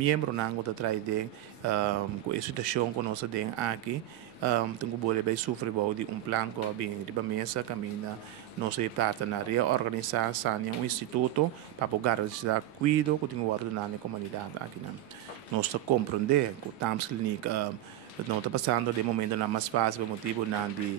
membro nango da trai den com a situação que nós den aqui tenho boleh bem sofrer de plan que bem riba mesa caminha nós é parte na reorganizar sania instituto para garantir cuido que tenho ordenar na comunidade aqui nós compreender que estamos clínica não está passando de momento na mais fácil por motivo de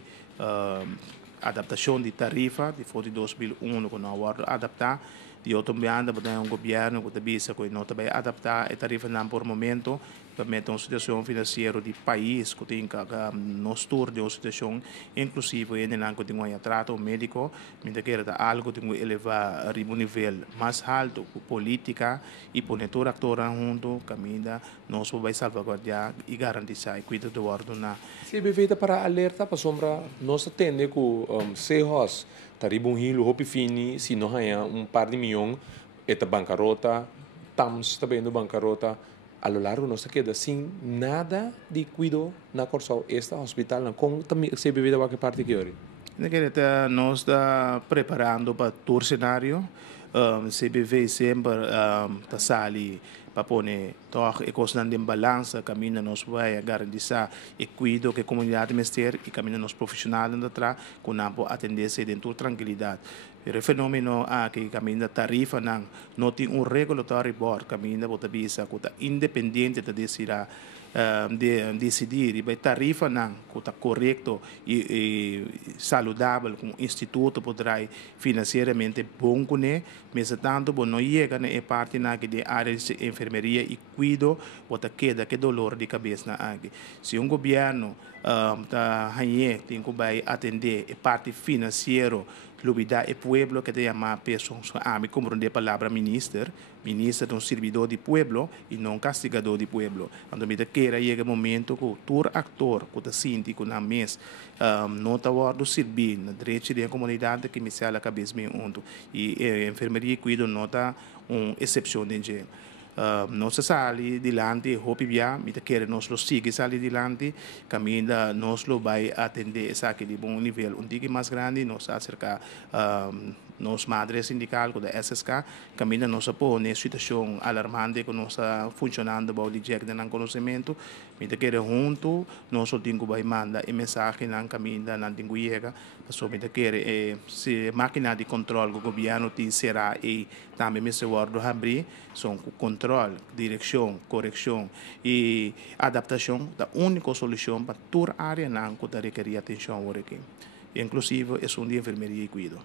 adaptação de tarifa de 2001 que não vai adaptar e eu também ando para um governo que bisa que não vai adaptar a tarifa não por momento para meter uma situação financeira do país que tem que nos tour de uma situação inclusive ainda não que tem um trato médico ainda que era algo tem que elevar a um nível mais alto política e por todos os atores junto caminha nós vamos salvaguardar e garantir e cuidar do ordem na se bevida para alerta para sombra nós atende com CEOs taribung hilo hopi fini se não há par de milhão eta bancarrota estamos também no bancarrota a lo largo nós queda sem nada de cuidado na corso este hospital com também se bebida qualquer parte que ori nós está preparando para todo cenário CBV sempre está sali para pôr toda a coisa em balança caminho nós vai garantir e cuido que a comunidade mestre e caminho nos profissionais ainda atrás com não atender-se dentro tranquilidade o fenômeno que caminho tarifa não tem regulatory board caminho bota bisa que está independente de decidir e tarifa que está correto e saudável com o instituto poderá financeiramente bom com ele mas tanto bom não chega na parte de área de enfermeria e cuido bota queda que dolor de cabeça aqui se governo tem que vai atender a parte financeira Lubida e pueblo que te llama pessoas a me compreender a palavra ministro é um servidor do pueblo e não castigador do pueblo quando me queira chega momento que todo ator que está sentindo na mês não está a servir na direito da comunidade que me sai a cabeça bem onde e a enfermeria cuida não está uma exceção de nós saímos dilante, hope via, me quer nós lo sigue sair dilante, caminha nós lo vai atender essa aqui de bom nível, que mais grande nós acerca nos madres sindical da SSK, caminha nós põe situação alarmante que nós funcionando para o direito de conhecimento, me quer junto nós temos vai mandar a mensagem na caminha na tenho chega, só me quer se máquina de controle do governo tem será e também me se guardo abrir são controle, direção, correção e adaptação da única solução para toda a área que requer atenção aqui. Inclusive, é um de enfermeria e cuido.